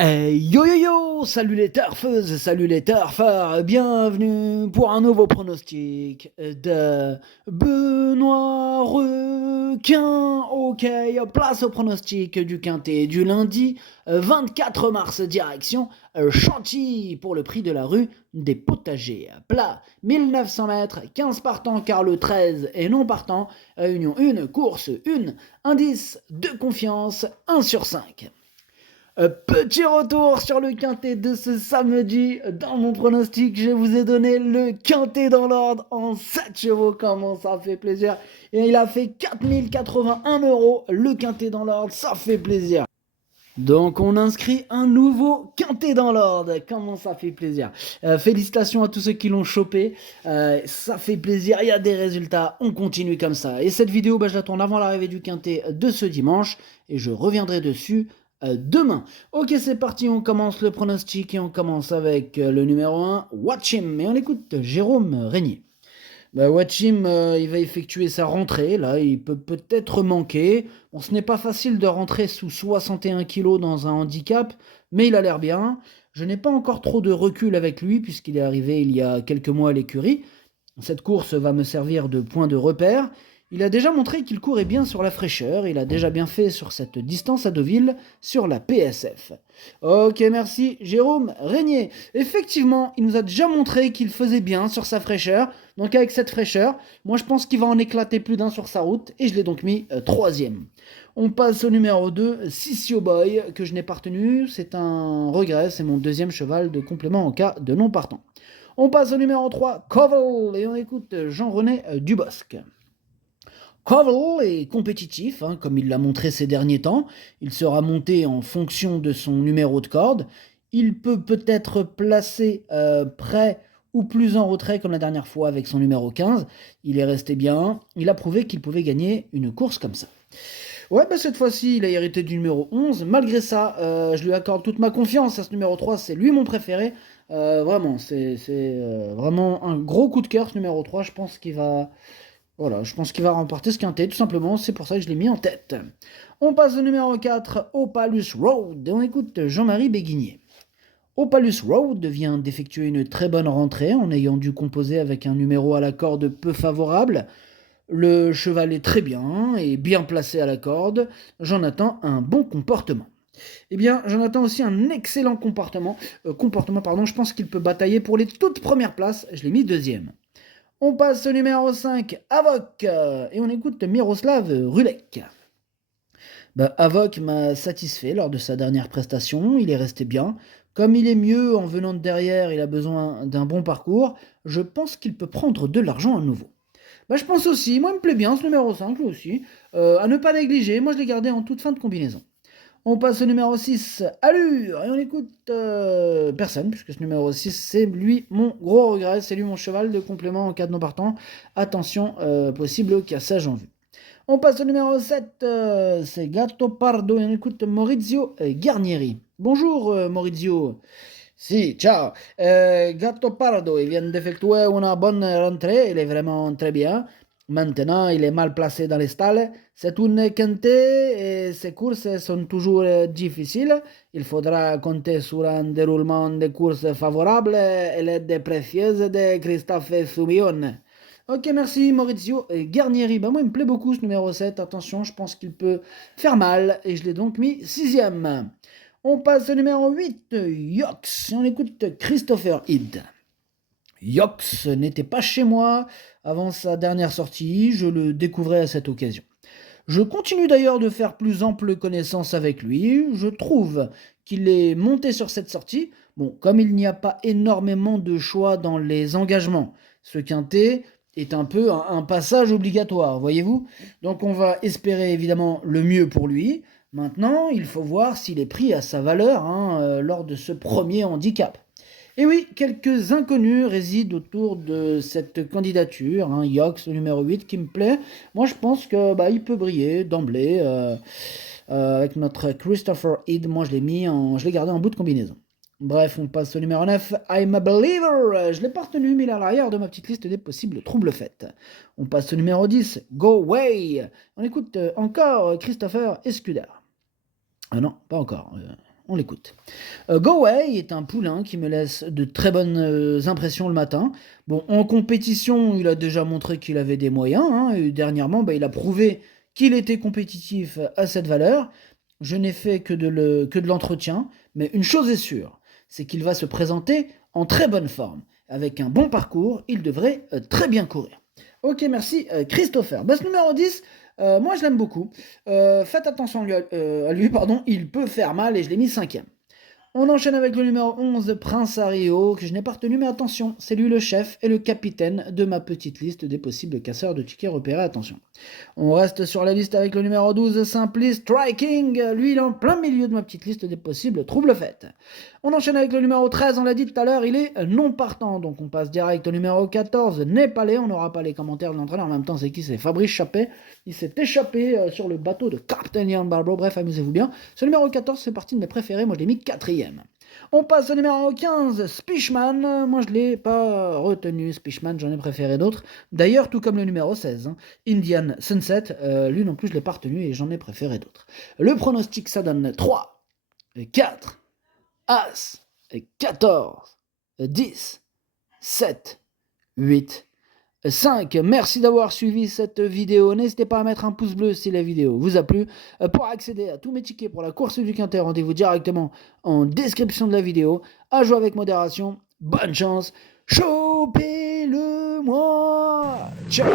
Yo yo yo, salut les turfeuses, salut les turfeurs, bienvenue pour un nouveau pronostic de Benoît Requin. Ok, place au pronostic du quintet du lundi 24 mars, direction Chantilly pour le prix de la rue des Potagers. Plat 1900 mètres, 15 partants car le 13 est non partant, réunion 1, course 1, indice de confiance 1 sur 5. Petit retour sur le quintet de ce samedi. Dans mon pronostic, je vous ai donné le quintet dans l'ordre en 7 chevaux. Comment ça fait plaisir. Et il a fait 4081 €. Le quintet dans l'ordre, ça fait plaisir. Donc on inscrit un nouveau quintet dans l'ordre. Comment ça fait plaisir. Félicitations à tous ceux qui l'ont chopé. Ça fait plaisir, il y a des résultats. On continue comme ça. Et cette vidéo, je la tourne avant l'arrivée du quintet de ce dimanche. Et je reviendrai dessus demain. Ok, c'est parti, on commence le pronostic et on commence avec le numéro 1, Watch Him. Et on écoute Jérôme Régnier. Watchim, il va effectuer sa rentrée, là, il peut peut-être manquer. Bon, ce n'est pas facile de rentrer sous 61 kilos dans un handicap, mais il a l'air bien. Je n'ai pas encore trop de recul avec lui, puisqu'il est arrivé il y a quelques mois à l'écurie. Cette course va me servir de point de repère. Il a déjà montré qu'il courait bien sur la fraîcheur, il a déjà bien fait sur cette distance à Deauville, sur la PSF. Ok, merci Jérôme Régnier. Effectivement, il nous a déjà montré qu'il faisait bien sur sa fraîcheur, donc avec cette fraîcheur, moi je pense qu'il va en éclater plus d'un sur sa route, et je l'ai donc mis troisième. On passe au numéro 2, Sissio Boy, que je n'ai pas retenu, c'est un regret, c'est mon deuxième cheval de complément en cas de non partant. On passe au numéro 3, Koval, et on écoute Jean-René Dubosc. Koval est compétitif, comme il l'a montré ces derniers temps. Il sera monté en fonction de son numéro de corde. Il peut peut-être placer près ou plus en retrait comme la dernière fois avec son numéro 15. Il est resté bien. Il a prouvé qu'il pouvait gagner une course comme ça. Ouais, cette fois-ci, il a hérité du numéro 11. Malgré ça, je lui accorde toute ma confiance à ce numéro 3. C'est lui mon préféré. Vraiment, c'est vraiment un gros coup de cœur ce numéro 3. Je pense qu'il va remporter ce quintet, tout simplement. C'est pour ça que je l'ai mis en tête. On passe au numéro 4, Opalus Road. Et on écoute Jean-Marie Béguinier. Opalus Road vient d'effectuer une très bonne rentrée en ayant dû composer avec un numéro à la corde peu favorable. Le cheval est très bien et bien placé à la corde. J'en attends un bon comportement. Eh bien, j'en attends aussi un excellent comportement. Je pense qu'il peut batailler pour les toutes premières places. Je l'ai mis deuxième. On passe au numéro 5, Avoc, et on écoute Miroslav Rulek. Avoc m'a satisfait lors de sa dernière prestation, il est resté bien. Comme il est mieux en venant de derrière, il a besoin d'un bon parcours, je pense qu'il peut prendre de l'argent à nouveau. Je pense aussi, moi il me plaît bien ce numéro 5 lui aussi, à ne pas négliger, moi je l'ai gardé en toute fin de combinaison. On passe au numéro 6, Allure, et on écoute personne, puisque ce numéro 6, c'est lui mon gros regret, c'est lui mon cheval de complément en cas de non partant. Attention, possible cassage en vue. On passe au numéro 7, c'est Gatto Pardo, et on écoute Maurizio Garnieri. Bonjour Maurizio. Si, ciao. Gatto Pardo, il vient d'effectuer une bonne rentrée, il est vraiment très bien. Maintenant, il est mal placé dans les stalles. C'est une quintée et ces courses sont toujours difficiles. Il faudra compter sur un déroulement de courses favorable et l'aide précieuse de Christophe Soumillon. Ok, merci Maurizio Garnieri. Moi, il me plaît beaucoup ce numéro 7. Attention, je pense qu'il peut faire mal et je l'ai donc mis sixième. On passe au numéro 8, Yox. On écoute Christopher Hidd. Yox n'était pas chez moi avant sa dernière sortie, je le découvrais à cette occasion. Je continue d'ailleurs de faire plus ample connaissance avec lui, je trouve qu'il est monté sur cette sortie. Bon, comme il n'y a pas énormément de choix dans les engagements, ce quintet est un peu un passage obligatoire, voyez-vous. Donc on va espérer évidemment le mieux pour lui. Maintenant, il faut voir s'il est pris à sa valeur lors de ce premier handicap. Et oui, quelques inconnus résident autour de cette candidature. Yox, le numéro 8, qui me plaît. Moi, je pense que il peut briller d'emblée avec notre Christopher Hidd. Moi, je l'ai gardé en bout de combinaison. Bref, on passe au numéro 9, I'm a Believer. Je l'ai pas retenu, mais il est à l'arrière de ma petite liste des possibles troubles faits. On passe au numéro 10, Go Way. On écoute encore Christopher Escudar. Ah non, pas encore. On l'écoute. Go Away est un poulain qui me laisse de très bonnes impressions le matin. Bon, en compétition, il a déjà montré qu'il avait des moyens, hein, et dernièrement, il a prouvé qu'il était compétitif à cette valeur. Je n'ai fait que de l'entretien, mais une chose est sûre, c'est qu'il va se présenter en très bonne forme. Avec un bon parcours, il devrait très bien courir. Ok, merci Christopher. Ce numéro 10, moi je l'aime beaucoup. Faites attention à lui, pardon, il peut faire mal et je l'ai mis 5e. On enchaîne avec le numéro 11, Prince Ario, que je n'ai pas retenu, mais attention, c'est lui le chef et le capitaine de ma petite liste des possibles casseurs de tickets repérés, attention. On reste sur la liste avec le numéro 12, Simply Striking, lui il est en plein milieu de ma petite liste des possibles troubles faits. On enchaîne avec le numéro 13, on l'a dit tout à l'heure, il est non partant, donc on passe direct au numéro 14, Népalais, on n'aura pas les commentaires de l'entraîneur, en même temps c'est qui? C'est Fabrice Chappet, il s'est échappé sur le bateau de Captain Ian Barbaro, bref, amusez-vous bien. Ce numéro 14 c'est partie de mes préférés, moi je l'ai mis 4e. On passe au numéro 15, Spishman. Moi, je ne l'ai pas retenu, Spishman, j'en ai préféré d'autres. D'ailleurs, tout comme le numéro 16, Indian Sunset, lui non plus, je ne l'ai pas retenu et j'en ai préféré d'autres. Le pronostic, ça donne 3, 4, As, 14, 10, 7, 8, 5. Merci d'avoir suivi cette vidéo. N'hésitez pas à mettre un pouce bleu si la vidéo vous a plu. Pour accéder à tous mes tickets pour la course du Quintet, rendez-vous directement en description de la vidéo. À jouer avec modération. Bonne chance. Chopez-le-moi. Ciao.